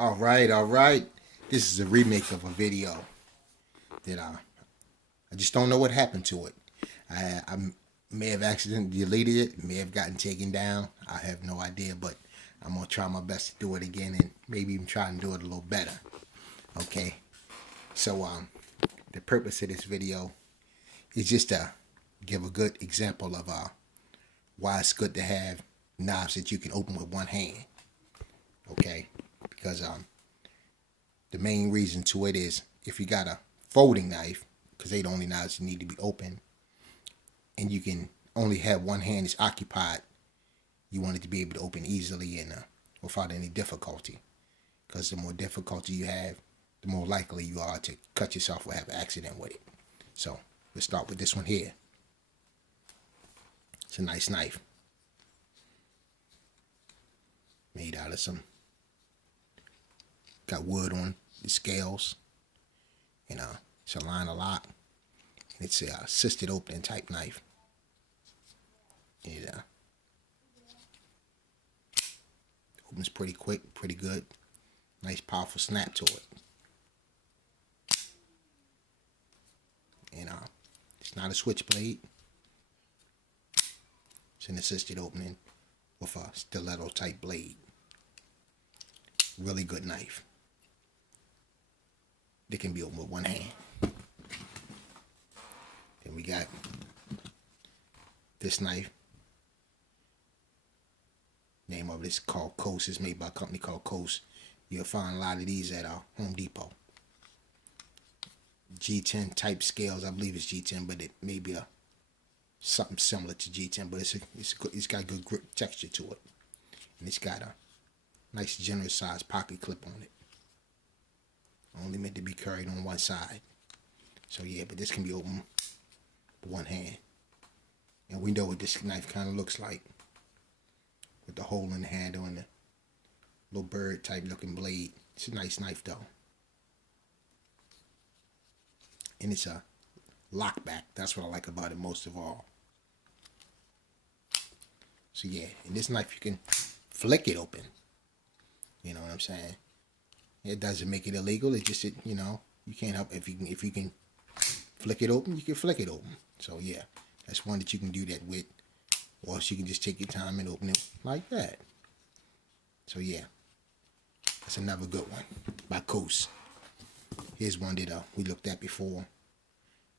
All right. This is a remake of a video that I just don't know what happened to it. I may have accidentally deleted it, may have gotten taken down. I have no idea, but I'm gonna try my best to do it again and maybe even try and do it a little better. Okay. So the purpose of this video is just to give a good example of why it's good to have knives that you can open with one hand. Okay, because the main reason to it is if you got a folding knife, because they the only knives that need to be open, and you can only have one hand is occupied, you want it to be able to open easily and without any difficulty. Because the more difficulty you have, the more likely you are to cut yourself or have an accident with it. So let's start with this one here. It's a nice knife. Made out of some, got wood on the scales. And it's a line of lock. And it's a assisted opening type knife. It opens pretty quick, pretty good. Nice powerful snap to it. And it's not a switchblade. It's an assisted opening with a stiletto type blade. Really good knife. They can be opened with one hand. Then we got this knife. Name of it is called Coast. It's made by a company called Coast. You'll find a lot of these at Home Depot. G10 type scales. I believe it's G10, but it may be something similar to G10. But it's got good grip texture to it, and it's got a nice generous size pocket clip on it. Only meant to be carried on one side. So yeah, but this can be opened with one hand. And we know what this knife kind of looks like, with the hole in the handle and the little bird type looking blade. It's a nice knife though. And it's a lock back. That's what I like about it most of all. So yeah, and this knife you can flick it open. You know what I'm saying? It doesn't make it illegal. It just, you know, you can't help if you can flick it open, you can flick it open. So yeah, that's one that you can do that with. Or else you can just take your time and open it like that. So yeah, that's another good one by Coast. Here's one that we looked at before,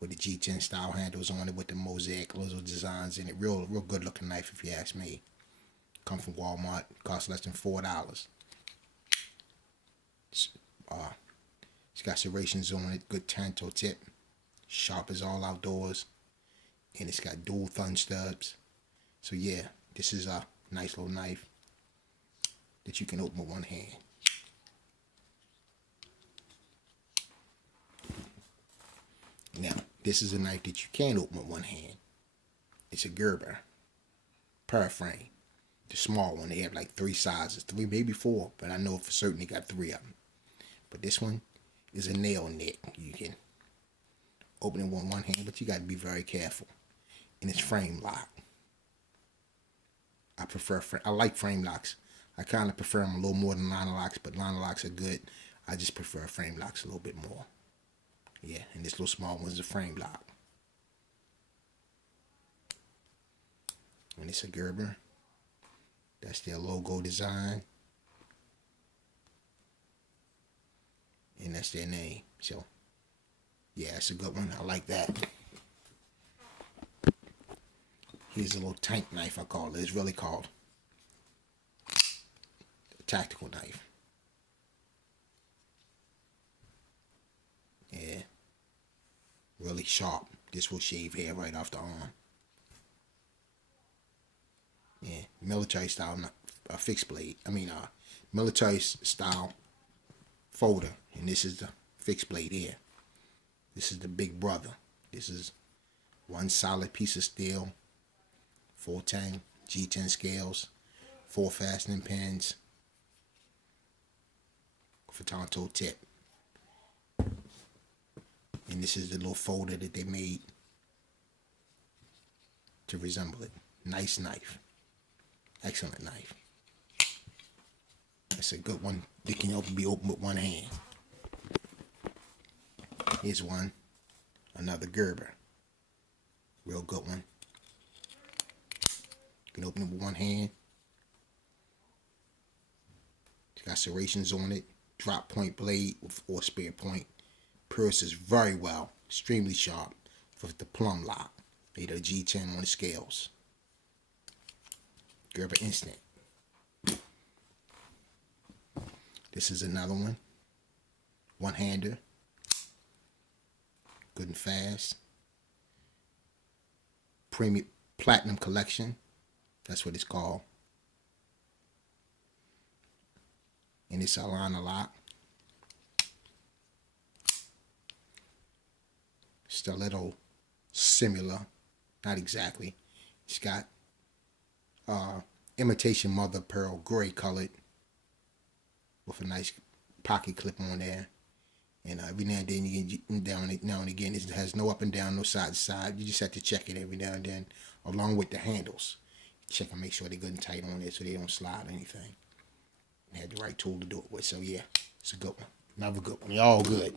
with the G10 style handles on it with the mosaic little designs in it. Real good looking knife if you ask me. Come from Walmart. Cost less than $4. It's got serrations on it. Good tanto tip. Sharp as all outdoors. And it's got dual thumb stubs. So yeah, this is a nice little knife that you can open with one hand. Now, this is a knife that you can open with one hand. It's a Gerber paraframe. The small one, they have like 3 sizes, 3 maybe 4, but I know for certain they got 3 of them. But this one is a nail nick. You can open it with one hand, but you got to be very careful. And it's frame lock. I like frame locks. I kind of prefer them a little more than line locks, but line locks are good. I just prefer frame locks a little bit more. Yeah, and this little small one's a frame lock. And it's a Gerber. That's their logo design. And that's their name. So, yeah, it's a good one. I like that. Here's a little tank knife, I call it. It's really called a tactical knife. Yeah. Really sharp. This will shave hair right off the arm. Yeah. Military style fixed blade. Military style folder. And this is the fixed blade here. This is the big brother. This is one solid piece of steel. 410 G10 scales, 4 fastening pins, for tanto tip. And this is the little folder that they made to resemble it. Nice knife. Excellent knife. That's a good one that can be opened with one hand. Here's one, another Gerber. Real good one. You can open it with one hand. It's got serrations on it. Drop point blade or spare point. Purses very well. Extremely sharp. With the plumb lock. Made a G10 on the scales. Gerber Instant. This is another one. One-hander. Good and fast. Premium Platinum Collection. That's what it's called. And it's a line lock. Stiletto similar. Not exactly. It's got imitation mother of pearl, gray colored, with a nice pocket clip on there. And every now and then you get now and again, it has no up and down, no side to side. You just have to check it every now and then, along with the handles. Check and make sure they're good and tight on there so they don't slide or anything. And had the right tool to do it with. So yeah, it's a good one. Another good one. They're all good.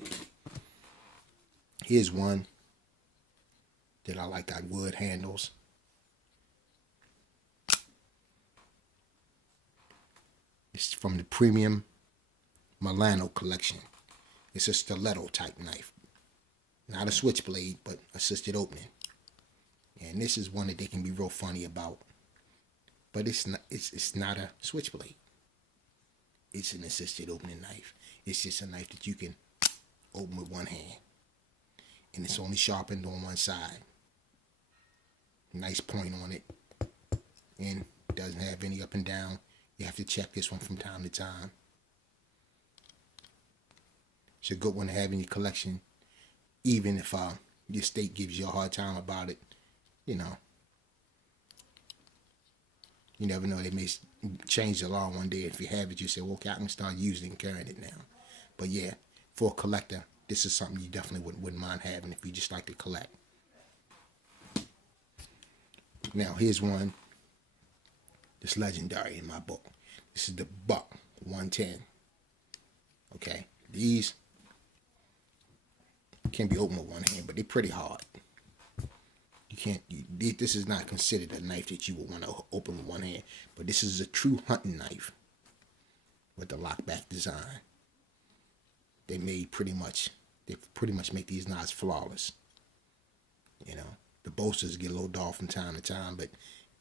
Here's one that I like. Got wood handles. It's from the premium Milano collection. It's a stiletto type knife. Not a switchblade, but assisted opening. And this is one that they can be real funny about. But it's not a switchblade. It's an assisted opening knife. It's just a knife that you can open with one hand. And it's only sharpened on one side. Nice point on it. And doesn't have any up and down. You have to check this one from time to time. It's a good one to have in your collection. Even if your state gives you a hard time about it. You know. You never know. They may change the law one day. If you have it, you say, well, okay, I can start using and carrying it now. But yeah, for a collector, this is something you definitely wouldn't mind having if you just like to collect. Now, here's one that's legendary in my book. This is the Buck 110. Okay, these can be opened with one hand, but they're pretty hard. You can't. This is not considered a knife that you would want to open with one hand, but this is a true hunting knife with the lockback design. They pretty much make these knives flawless. You know, the bolsters get a little dull from time to time, but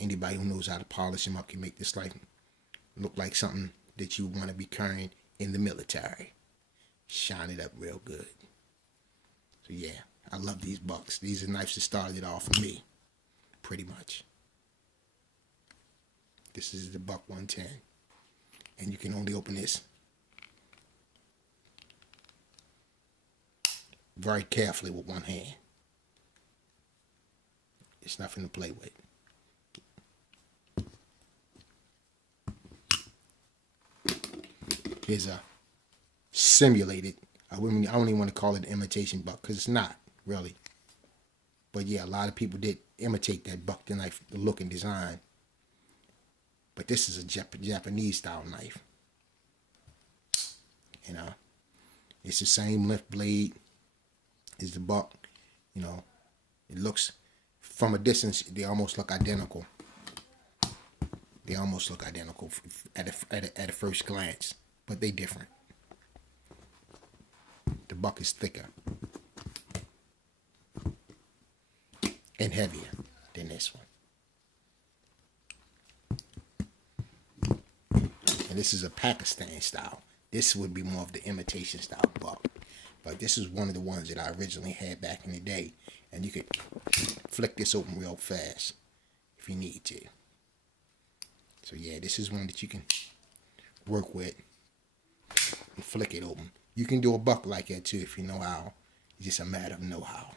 anybody who knows how to polish them up can make this knife look like something that you want to be carrying in the military. Shine it up real good. So yeah, I love these bucks. These are knives that started it all for me, pretty much. This is the Buck 110, and you can only open this very carefully with one hand. It's nothing to play with. Here's a simulated, I don't even want to call it an imitation buck, because it's not, really. But yeah, a lot of people did imitate that buck knife, the look and design. But this is a Japanese style knife. You know, it's the same left blade as the buck. You know, it looks, from a distance, they almost look identical. They almost look identical at a first glance, but they different. The buck is thicker and heavier than this one. And this is a Pakistan style. This would be more of the imitation style buck. But this is one of the ones that I originally had back in the day. And you could flick this open real fast if you need to. So yeah, this is one that you can work with and flick it open. You can do a buck like that too if you know how. It's just a matter of know-how.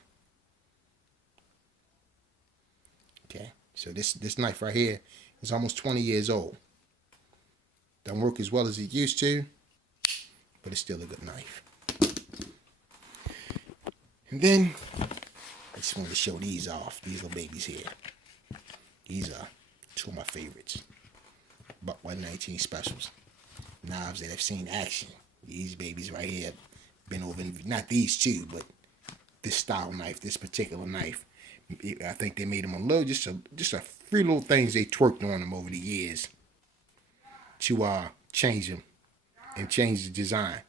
Okay, so this knife right here is almost 20 years old. Don't work as well as it used to, but it's still a good knife. And then I just wanted to show these off. These little babies here. These are two of my favorites. Buck 119 specials. knives that have seen action. These babies right here been over, not these two, but this style knife, this particular knife. I think they made them a little, just a few little things they twerked on them over the years to change them and change the design.